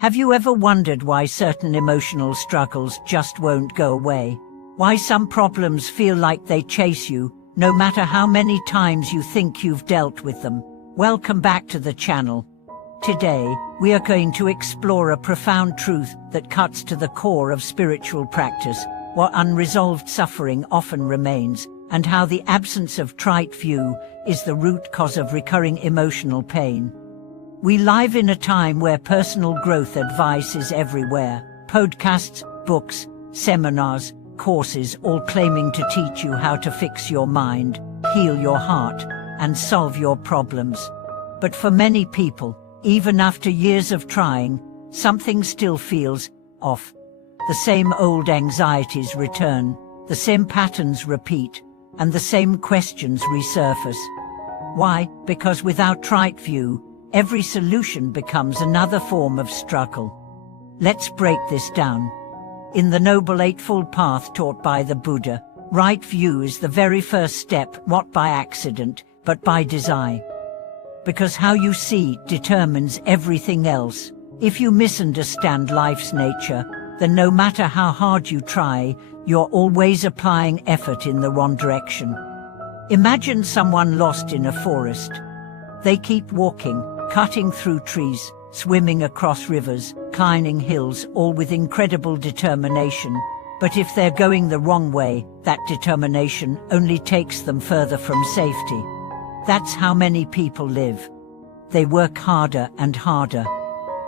Have you ever wondered why certain emotional struggles just won't go away? Why some problems feel like they chase you, no matter how many times you think you've dealt with them? Welcome back to the channel. Today, we are going to explore a profound truth that cuts to the core of spiritual practice, what unresolved suffering often remains, and how the absence of trite view is the root cause of recurring emotional pain. We live in a time where personal growth advice is everywhere. Podcasts, books, seminars, courses, all claiming to teach you how to fix your mind, heal your heart, and solve your problems. But for many people, even after years of trying, something still feels off. The same old anxieties return, the same patterns repeat, and the same questions resurface. Why? Because without trite view, every solution becomes another form of struggle. Let's break this down. In the Noble Eightfold Path taught by the Buddha, right view is the very first step, not by accident, but by design. Because how you see determines everything else. If you misunderstand life's nature, then no matter how hard you try, you're always applying effort in the wrong direction. Imagine someone lost in a forest. They keep walking, cutting through trees, swimming across rivers, climbing hills, all with incredible determination. But if they're going the wrong way, that determination only takes them further from safety. That's how many people live. They work harder and harder.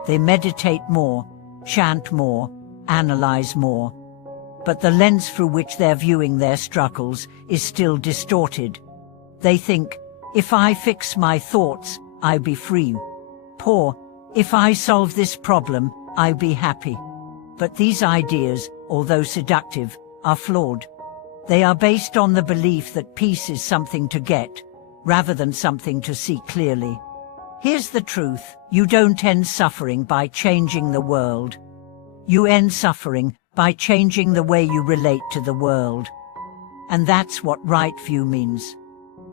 They meditate more, chant more, analyze more. But the lens through which they're viewing their struggles is still distorted. They think, if I fix my thoughts, I'll be free. Poor, if I solve this problem, I'll be happy. But these ideas, although seductive, are flawed. They are based on the belief that peace is something to get, rather than something to see clearly. Here's the truth: you don't end suffering by changing the world. You end suffering by changing the way you relate to the world. And that's what right view means.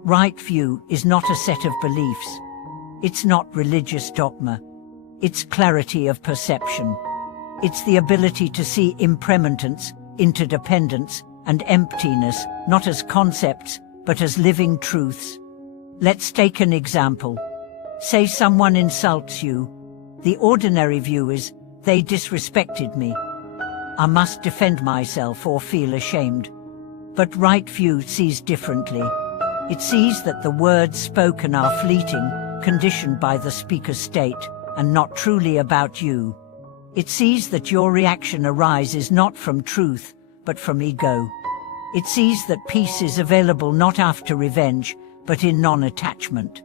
Right view is not a set of beliefs. It's not religious dogma. It's clarity of perception. It's the ability to see impermanence, interdependence, and emptiness, not as concepts, but as living truths. Let's take an example. Say someone insults you. The ordinary view is, they disrespected me. I must defend myself or feel ashamed. But right view sees differently. It sees that the words spoken are fleeting, conditioned by the speaker's state, and not truly about you. It sees that your reaction arises not from truth, but from ego. It sees that peace is available not after revenge, but in non-attachment.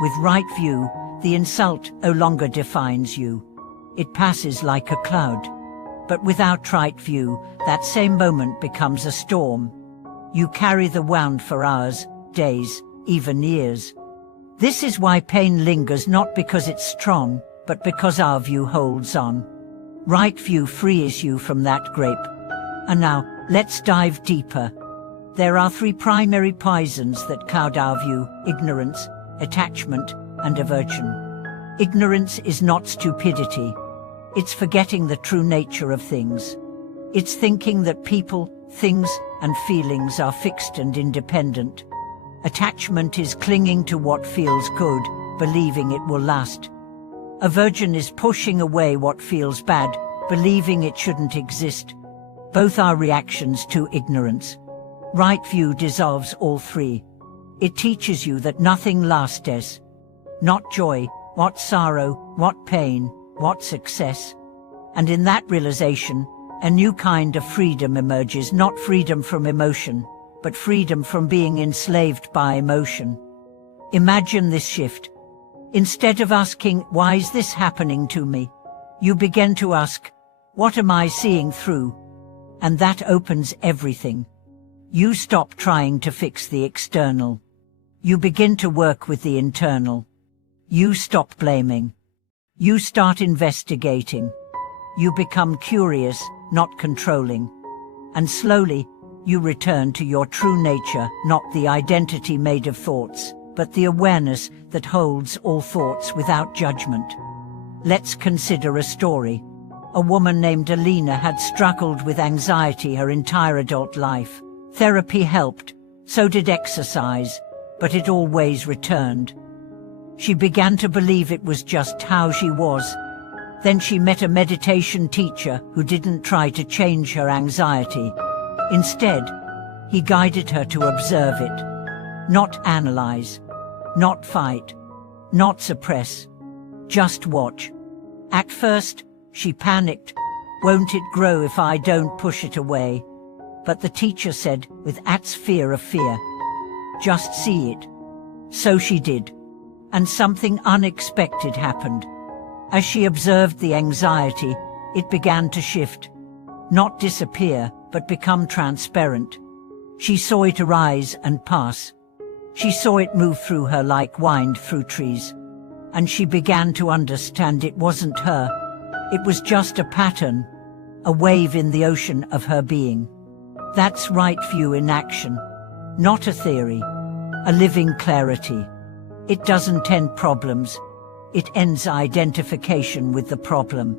With right view, the insult no longer defines you. It passes like a cloud. But without right view, that same moment becomes a storm. You carry the wound for hours, days, even years. This is why pain lingers, not because it's strong, but because our view holds on. Right view frees you from that grip. And now, let's dive deeper. There are three primary poisons that cloud our view: ignorance, attachment, and aversion. Ignorance is not stupidity. It's forgetting the true nature of things. It's thinking that people, things, and feelings are fixed and independent. Attachment is clinging to what feels good, believing it will last. Aversion is pushing away what feels bad, believing it shouldn't exist. Both are reactions to ignorance. Right view dissolves all three. It teaches you that nothing lasts. Not joy, what sorrow, what pain, what success. And in that realization, a new kind of freedom emerges, not freedom from emotion, but freedom from being enslaved by emotion. Imagine this shift. Instead of asking, why is this happening to me? You begin to ask, what am I seeing through? And that opens everything. You stop trying to fix the external. You begin to work with the internal. You stop blaming. You start investigating. You become curious, not controlling. And slowly, you return to your true nature, not the identity made of thoughts, but the awareness that holds all thoughts without judgment. Let's consider a story. A woman named Alina had struggled with anxiety her entire adult life. Therapy helped, so did exercise, but it always returned. She began to believe it was just how she was. Then she met a meditation teacher who didn't try to change her anxiety. Instead, he guided her to observe it. Not analyze, not fight, not suppress. Just watch. At first, she panicked. Won't it grow if I don't push it away? But the teacher said, with its fear of fear, just see it. So she did. And something unexpected happened. As she observed the anxiety, it began to shift. Not disappear, but become transparent. She saw it arise and pass. She saw it move through her like wind through trees. And she began to understand it wasn't her. It was just a pattern, a wave in the ocean of her being. That's right view in action. Not a theory, a living clarity. It doesn't end problems. It ends identification with the problem.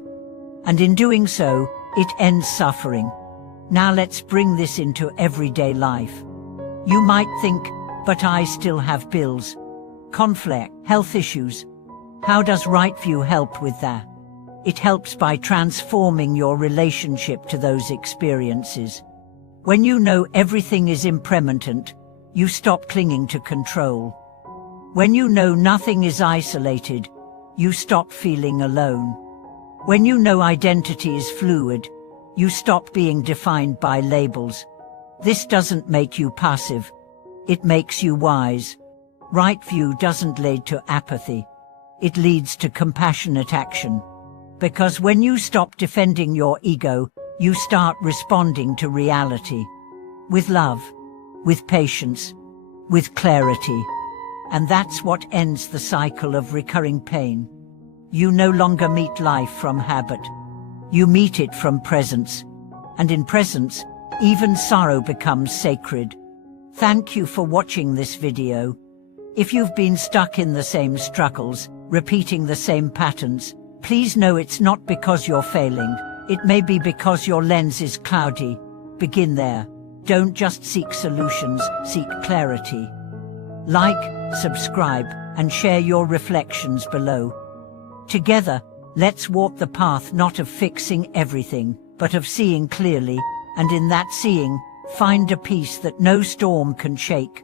And in doing so, it ends suffering. Now let's bring this into everyday life. You might think, but I still have bills, conflict, health issues. How does right view help with that? It helps by transforming your relationship to those experiences. When you know everything is impermanent, you stop clinging to control. When you know nothing is isolated, you stop feeling alone. When you know identity is fluid, you stop being defined by labels. This doesn't make you passive. It makes you wise. Right view doesn't lead to apathy. It leads to compassionate action. Because when you stop defending your ego, you start responding to reality. With love, with patience, with clarity. And that's what ends the cycle of recurring pain. You no longer meet life from habit. You meet it from presence. And in presence, even sorrow becomes sacred. Thank you for watching this video. If you've been stuck in the same struggles, repeating the same patterns, please know it's not because you're failing. It may be because your lens is cloudy. Begin there. Don't just seek solutions, seek clarity. Like, subscribe, and share your reflections below. Together, let's walk the path not of fixing everything, but of seeing clearly, and in that seeing, find a peace that no storm can shake.